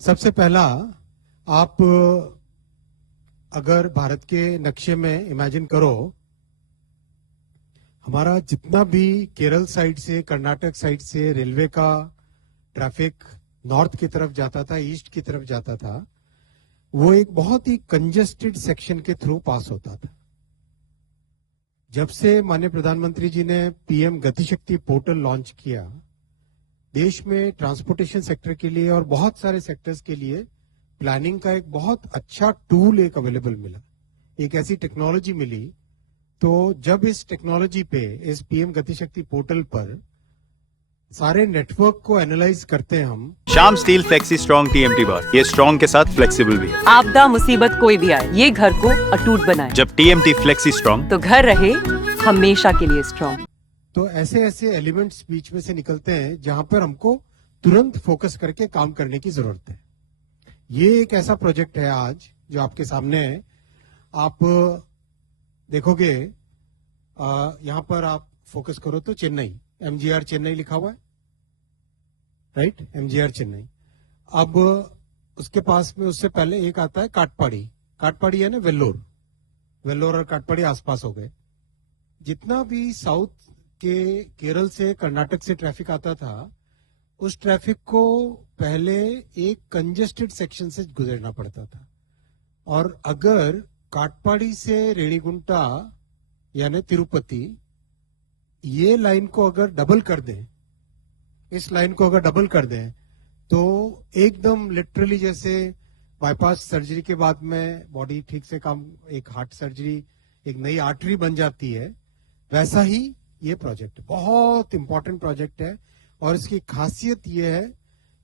सबसे पहला, आप अगर भारत के नक्शे में इमेजिन करो, हमारा जितना भी केरल साइड से, कर्नाटक साइड से रेलवे का ट्रैफिक नॉर्थ की तरफ जाता था, ईस्ट की तरफ जाता था, वो एक बहुत ही कंजेस्टेड सेक्शन के थ्रू पास होता था। जब से माननीय प्रधानमंत्री जी ने पीएम गति शक्ति पोर्टल लॉन्च किया, देश में ट्रांसपोर्टेशन सेक्टर के लिए और बहुत सारे सेक्टर्स के लिए प्लानिंग का एक बहुत अच्छा टूल एक अवेलेबल मिला, एक ऐसी टेक्नोलॉजी मिली। तो जब इस टेक्नोलॉजी पे, इस पीएम गति शक्ति पोर्टल पर सारे नेटवर्क को एनालाइज करते हैं हम। Shyam steel flexi strong TMT बार, ये स्ट्रॉन्ग के साथ फ्लेक्सिबल भी है। आपदा मुसीबत कोई भी आए, ये घर को अटूट बनाए। जब टीएमटी फ्लेक्सी स्ट्रॉन्ग, तो घर रहे हमेशा के लिए स्ट्रॉन्ग। तो ऐसे ऐसे एलिमेंट्स बीच में से निकलते हैं जहां पर हमको तुरंत फोकस करके काम करने की जरूरत है। ये एक ऐसा प्रोजेक्ट है आज जो आपके सामने है। आप देखोगे, यहां पर आप फोकस करो तो चेन्नई, एमजीआर चेन्नई लिखा हुआ है, राइट, एमजीआर चेन्नई। अब उसके पास में उससे पहले एक आता है काटपाड़ी। काटपाड़ी है ना, वेल्लोर। वेल्लोर और काटपाड़ी आसपास हो गए। जितना भी साउथ के केरल से, कर्नाटक से ट्रैफिक आता था, उस ट्रैफिक को पहले एक कंजेस्टेड सेक्शन से गुजरना पड़ता था। और अगर काटपाड़ी से रेणीगुंटा यानी तिरुपति, ये लाइन को अगर डबल कर दें, इस लाइन को अगर डबल कर दें, तो एकदम लिटरली जैसे बाईपास सर्जरी के बाद में बॉडी ठीक से काम, एक हार्ट सर्जरी, एक नई आर्टरी बन जाती है, वैसा ही ये प्रोजेक्ट बहुत इंपॉर्टेंट प्रोजेक्ट है। और इसकी खासियत ये है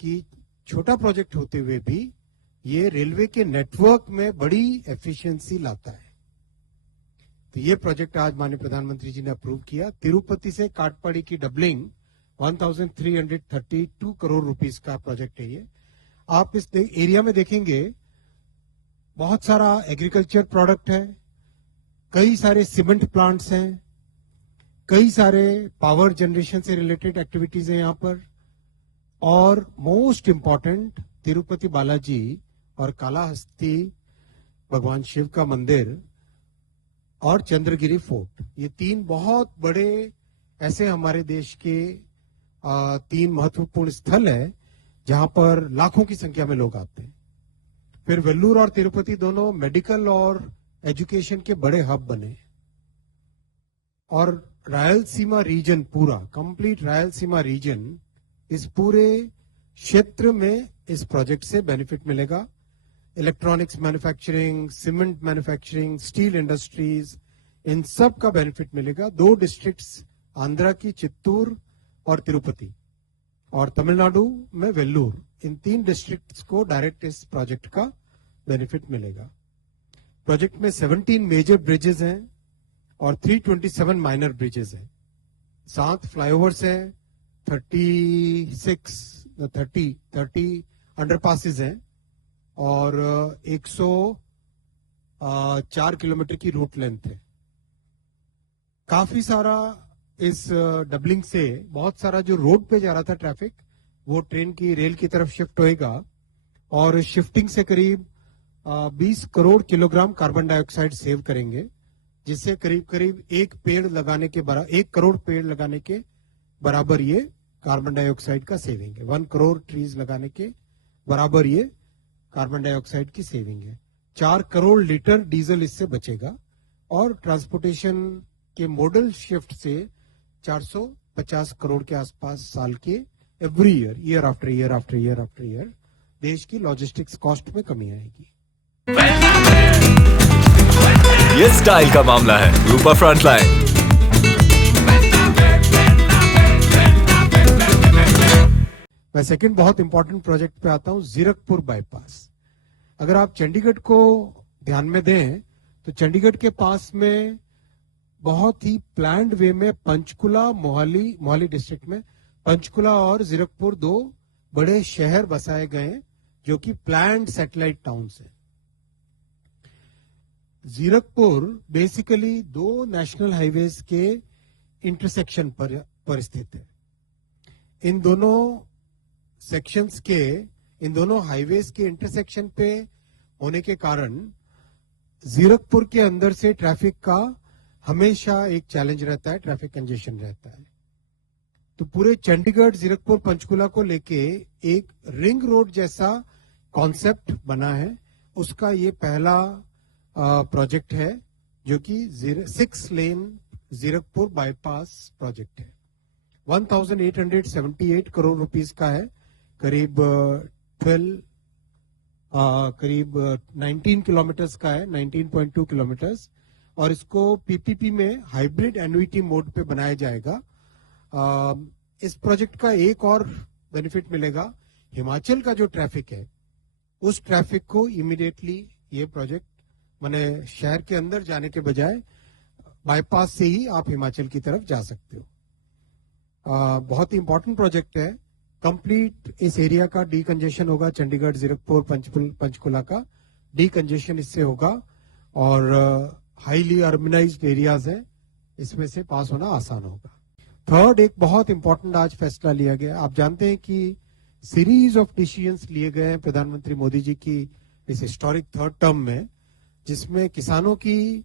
कि छोटा प्रोजेक्ट होते हुए भी ये रेलवे के नेटवर्क में बड़ी एफिशिएंसी लाता है। तो ये प्रोजेक्ट आज माननीय प्रधानमंत्री जी ने अप्रूव किया। तिरुपति से काटपाड़ी की डबलिंग 1332 करोड़ रुपीस का प्रोजेक्ट है ये। आप इस एरिया में देखेंगे बहुत सारा एग्रीकल्चर प्रोडक्ट है, कई सारे सीमेंट प्लांट्स हैं, कई सारे पावर जनरेशन से रिलेटेड एक्टिविटीज है यहाँ पर। और मोस्ट इंपॉर्टेंट, तिरुपति बालाजी और कालाहस्ती भगवान शिव का मंदिर और चंद्रगिरी फोर्ट, ये तीन बहुत बड़े ऐसे हमारे देश के तीन महत्वपूर्ण स्थल है जहां पर लाखों की संख्या में लोग आते हैं। फिर वेल्लूर और तिरुपति दोनों मेडिकल और एजुकेशन के बड़े हब बने। और रायलसीमा रीजन, पूरा कंप्लीट रायलसीमा रीजन, इस पूरे क्षेत्र में इस प्रोजेक्ट से बेनिफिट मिलेगा। Electronics manufacturing, cement manufacturing, steel industries, इन सब का बेनिफिट मिलेगा। दो डिस्ट्रिक्ट्स, आंध्रा की चित्तूर और तिरुपति, और तमिलनाडु में वेल्लूर, इन तीन डिस्ट्रिक्ट्स को डायरेक्ट इस प्रोजेक्ट का बेनिफिट मिलेगा। प्रोजेक्ट में 17 मेजर ब्रिजेस हैं और 327 माइनर ब्रिजेस हैं। 7 फ्लाईओवर्स हैं, 30 अंडरपासेस हैं और 104 किलोमीटर की रूट लेंथ है। काफी सारा इस डबलिंग से बहुत सारा जो रोड पे जा रहा था ट्रैफिक, वो ट्रेन की, रेल की तरफ शिफ्ट होएगा। और शिफ्टिंग से करीब 20 crore kilogram carbon dioxide save करेंगे, जिससे करीब करीब 1 करोड़ पेड़ लगाने के बराबर ये कार्बन डाइऑक्साइड का सेविंग है। 1 करोड़ ट्रीज लगाने के बराबर ये कार्बन डाइऑक्साइड की सेविंग है। 4 करोड़ लीटर डीजल इससे बचेगा। और ट्रांसपोर्टेशन के मॉडल शिफ्ट से 450 करोड़ के आसपास साल के एवरी ईयर आफ्टर ईयर देश की लॉजिस्टिक्स कॉस्ट में कमी आएगी। ये स्टाइल का मामला है। रूपा फ्रंटलाइन। मैं सेकंड बहुत इंपॉर्टेंट प्रोजेक्ट पे आता हूं, जीरकपुर बाईपास। अगर आप चंडीगढ़ को ध्यान में दें तो चंडीगढ़ के पास में बहुत ही प्लान्ड वे में पंचकुला, मोहाली डिस्ट्रिक्ट में पंचकुला और जीरकपुर 2 बड़े शहर बसाए गए जो कि प्लान्ड सैटेलाइट टाउन्स हैं। जीरकपुर बेसिकली 2 नेशनल हाईवेज के इंटरसेक्शन पर स्थित है। इन दोनों सेक्शंस के इन दोनों हाईवेज के इंटरसेक्शन पे होने के कारण जीरकपुर के अंदर से ट्रैफिक का हमेशा एक चैलेंज रहता है, ट्रैफिक कंजेशन रहता है। तो पूरे चंडीगढ़, जीरकपुर, पंचकुला को लेके एक रिंग रोड जैसा कॉन्सेप्ट बना है। उसका ये पहला प्रोजेक्ट है जो कि 6 लेन जीरकपुर बाईपास प्रोजेक्ट है। 1878 करोड़ रुपीस का है, करीब 19 किलोमीटर्स का है, 19.2 किलोमीटर्स, और इसको पीपीपी में हाइब्रिड एन्युइटी मोड पे बनाया जाएगा। इस प्रोजेक्ट का एक और बेनिफिट मिलेगा, हिमाचल का जो ट्रैफिक है उस ट्रैफिक को इमीडिएटली ये प्रोजेक्ट माने शहर के अंदर जाने के बजाय बाईपास से ही आप हिमाचल की तरफ जा सकते हो। बहुत ही इंपॉर्टेंट प्रोजेक्ट है। कंप्लीट इस एरिया का डीकंजेशन होगा, चंडीगढ़, जीरकपुर, पंचकुला का डीकंजेशन इससे होगा, और हाईली अर्बनाइज्ड एरियाज है, इसमें से पास होना आसान होगा। थर्ड, एक बहुत इंपॉर्टेंट आज फैसला लिया गया। आप जानते हैं कि सीरीज ऑफ डिसीजंस लिए गए हैं प्रधानमंत्री मोदी जी की इस हिस्टोरिक थर्ड टर्म में, जिसमें किसानों की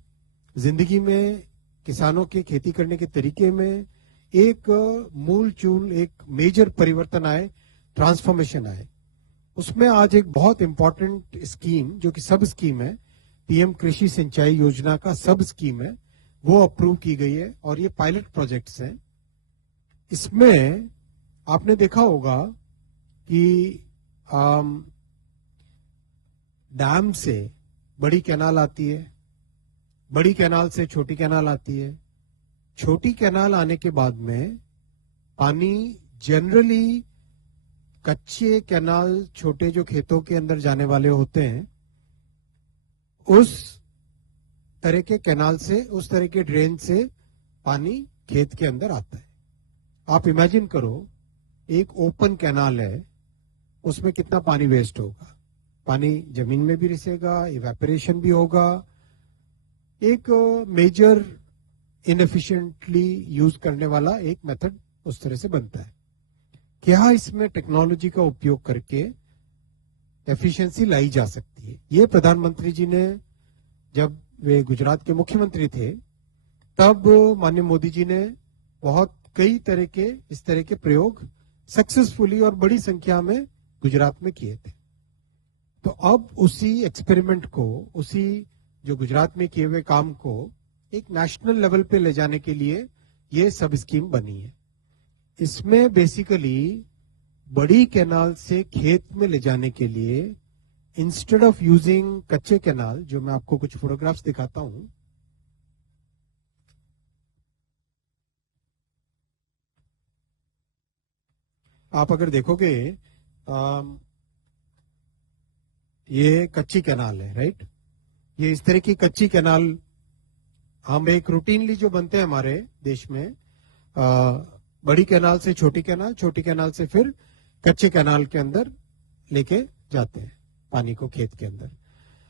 जिंदगी में, किसानों के खेती करने के तरीके में एक मूल चूल, एक मेजर परिवर्तन आए, ट्रांसफॉर्मेशन आए। उसमें आज एक बहुत इंपॉर्टेंट स्कीम जो कि सब स्कीम है, पीएम कृषि सिंचाई योजना का सब स्कीम है, वो अप्रूव की गई है, और ये पायलट प्रोजेक्ट्स हैं। इसमें आपने देखा होगा कि डैम से बड़ी कैनाल आती है, बड़ी कैनाल से छोटी कैनाल आती है, छोटी कैनाल आने के बाद में पानी जनरली कच्चे कैनाल, छोटे जो खेतों के अंदर जाने वाले होते हैं, उस तरह के कैनाल से, उस तरह के ड्रेन से पानी खेत के अंदर आता है। आप इमेजिन करो, एक ओपन कैनाल है, उसमें कितना पानी वेस्ट होगा। पानी जमीन में भी रिसेगा, इवेपोरेशन भी होगा, एक मेजर इनएफिशिएंटली यूज करने वाला एक मेथड उस तरह से बनता है। क्या इसमें टेक्नोलॉजी का उपयोग करके एफिशिएंसी लाई जा सकती है? ये प्रधानमंत्री जी ने, जब वे गुजरात के मुख्यमंत्री थे, तब माननीय मोदी जी ने बहुत कई तरह के इस तरह के प्रयोग सक्सेसफुली और बड़ी संख्या में गुजरात में किए थे। तो अब उसी एक्सपेरिमेंट को, उसी जो गुजरात में किए हुए काम को एक नेशनल लेवल पे ले जाने के लिए ये सब स्कीम बनी है। इसमें बेसिकली बड़ी कैनाल से खेत में ले जाने के लिए, इंस्टेड ऑफ यूजिंग कच्चे कैनाल, जो मैं आपको कुछ फोटोग्राफ्स दिखाता हूं, आप अगर देखोगे, ये कच्ची कैनाल है, राइट? ये इस तरह की कच्ची कैनाल हम एक रूटीनली जो बनते हैं हमारे देश में, बड़ी कैनाल से छोटी कैनाल, छोटी कैनाल से फिर कच्चे कैनाल के अंदर लेके जाते हैं पानी को खेत के अंदर।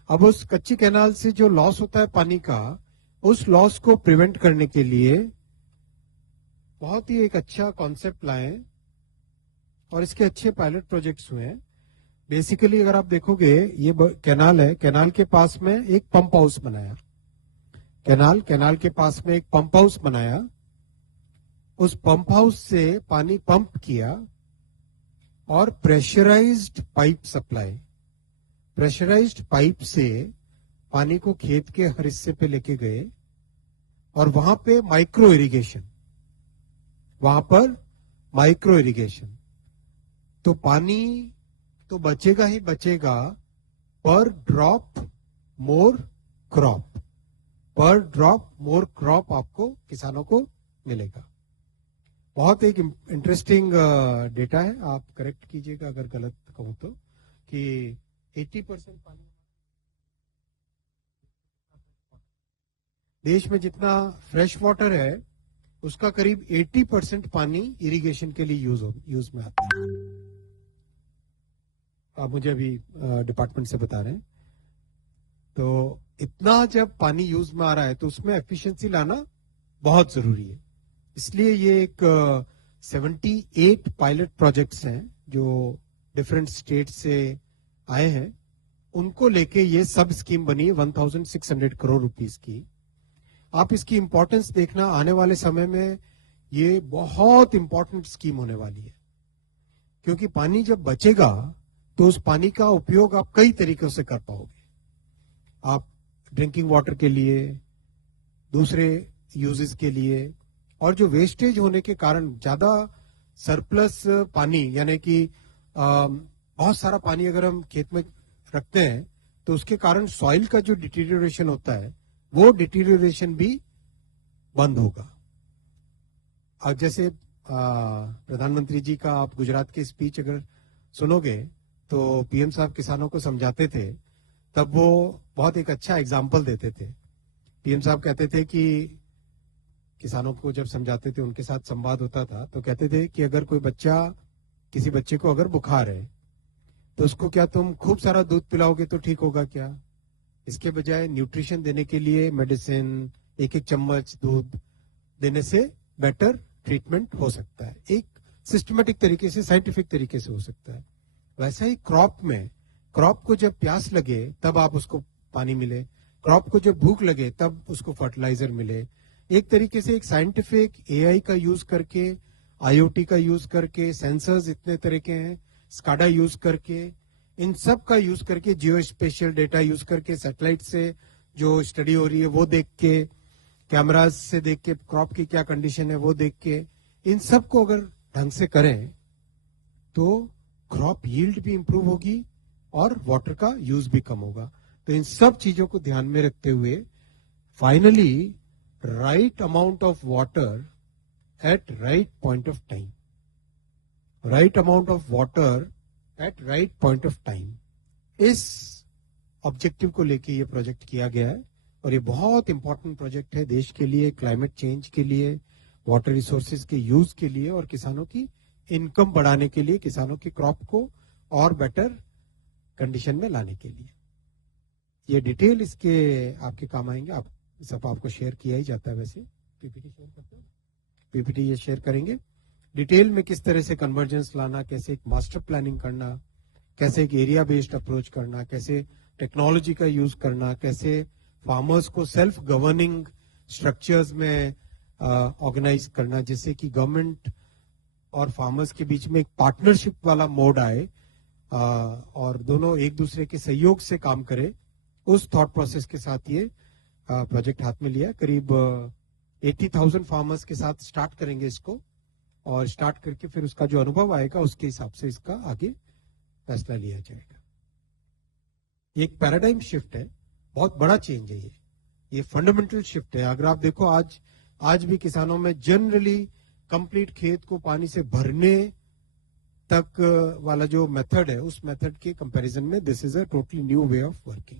अब उस कच्ची कैनाल से जो लॉस होता है पानी का, उस लॉस को प्रिवेंट करने के लिए बहुत ही एक अच्छा कॉन्सेप्ट लाए, और इसके अच्छे पायलट प्रोजेक्ट्स हुए हैं। बेसिकली अगर आप देखोगे, ये कैनाल है, कैनाल के पास में एक पंप हाउस बनाया, कैनाल के पास में एक पंप हाउस बनाया, उस पंप हाउस से पानी पंप किया, और pressurised pipe supply, pressurised pipe से पानी को खेत के हर हिस्से पे लेके गए, और वहां पे माइक्रो इरिगेशन, वहां पर माइक्रो इरिगेशन, तो पानी तो बचेगा ही बचेगा, पर ड्रॉप मोर क्रॉप, पर ड्रॉप मोर क्रॉप आपको, किसानों को मिलेगा। बहुत एक इंटरेस्टिंग डेटा है, आप करेक्ट कीजिएगा अगर गलत कहूं तो, कि 80% पानी देश में जितना फ्रेश वाटर है, उसका करीब 80% पानी इरिगेशन के लिए यूज में आता है। आप मुझे अभी डिपार्टमेंट से बता रहे हैं। तो इतना जब पानी यूज में आ रहा है, तो उसमें एफिशिएंसी लाना बहुत जरूरी है। इसलिए ये एक 78 पायलट प्रोजेक्ट्स हैं जो डिफरेंट स्टेट से आए हैं, उनको लेके ये सब स्कीम बनी 1600 करोड़ रुपीस की। आप इसकी इंपॉर्टेंस देखना, आने वाले समय में ये बहुत इंपॉर्टेंट स्कीम होने वाली है, क्योंकि पानी जब बचेगा तो उस पानी का उपयोग आप कई तरीकों से कर पाओगे। आप ड्रिंकिंग वाटर के लिए, दूसरे यूजेस के लिए, और जो वेस्टेज होने के कारण ज्यादा सरप्लस पानी, यानी कि बहुत सारा पानी अगर हम खेत में रखते हैं तो उसके कारण सॉइल का जो डिटीरियोरेशन होता है वो डिटीरियोरेशन भी बंद होगा। अब जैसे प्रधानमंत्री जी का आप गुजरात के स्पीच अगर सुनोगे तो पीएम साहब किसानों को समझाते थे, तब वो बहुत एक अच्छा एग्जाम्पल देते थे। पीएम साहब कहते थे कि किसानों को जब समझाते थे, उनके साथ संवाद होता था, तो कहते थे कि अगर कोई बच्चा, किसी बच्चे को अगर बुखार है तो उसको क्या तुम खूब सारा दूध पिलाओगे तो ठीक होगा क्या? इसके बजाय न्यूट्रिशन देने के लिए मेडिसिन, एक एक चम्मच दूध देने से बेटर ट्रीटमेंट हो सकता है। एक सिस्टमेटिक तरीके से, साइंटिफिक तरीके से हो सकता है। वैसा ही क्रॉप में, क्रॉप को जब प्यास लगे तब आप उसको पानी मिले, क्रॉप को जब भूख लगे तब उसको फर्टिलाइजर मिले। एक तरीके से एक साइंटिफिक एआई का यूज करके, आईओटी का यूज करके, सेंसर्स इतने तरह के हैं, स्काडा यूज करके, इन सब का यूज करके, जियो स्पेशियल डेटा यूज करके, सैटेलाइट से जो स्टडी हो रही है वो देख के, कैमराज से देख के क्रॉप की क्या कंडीशन है वो देख के, इन सब को अगर ढंग से करें तो क्रॉप यील्ड भी इंप्रूव होगी और वाटर का यूज भी कम होगा। तो इन सब चीजों को ध्यान में रखते हुए finally right amount of water at right point of time, right amount of water at right point of time, इस ऑब्जेक्टिव को लेके ये प्रोजेक्ट किया गया है। और ये बहुत इंपॉर्टेंट प्रोजेक्ट है देश के लिए, क्लाइमेट चेंज के लिए, वाटर रिसोर्सेज के यूज के लिए, और किसानों की इनकम बढ़ाने के लिए, किसानों की क्रॉप को और बेटर कंडीशन में लाने के लिए। ये डिटेल इसके आपके काम आएंगे। आप सब आपको शेयर किया ही जाता है, वैसे पीपीटी शेयर करते हो, पीपीटी ये शेयर करेंगे। डिटेल में किस तरह से कन्वर्जेंस लाना, कैसे एक मास्टर प्लानिंग करना, कैसे एक एरिया बेस्ड अप्रोच करना, कैसे टेक्नोलॉजी का यूज करना, कैसे फार्मर्स को सेल्फ गवर्निंग स्ट्रक्चर्स में ऑर्गेनाइज करना, जिससे कि गवर्नमेंट और फार्मर्स के बीच में एक पार्टनरशिप वाला मोड आए और दोनों एक दूसरे के सहयोग से काम करे। उस थॉट प्रोसेस के साथ ये प्रोजेक्ट हाथ में लिया। करीब 80,000 फार्मर्स के साथ स्टार्ट करेंगे इसको, और स्टार्ट करके फिर उसका जो अनुभव आएगा उसके हिसाब से इसका आगे फैसला लिया जाएगा। ये एक पैराडाइम शिफ्ट है, बहुत बड़ा चेंज है ये फंडामेंटल शिफ्ट है। अगर आप देखो आज भी किसानों में जनरली कंप्लीट खेत को पानी से भरने तक वाला जो मेथड है, उस मेथड के कंपैरिजन में this is a totally new way of working.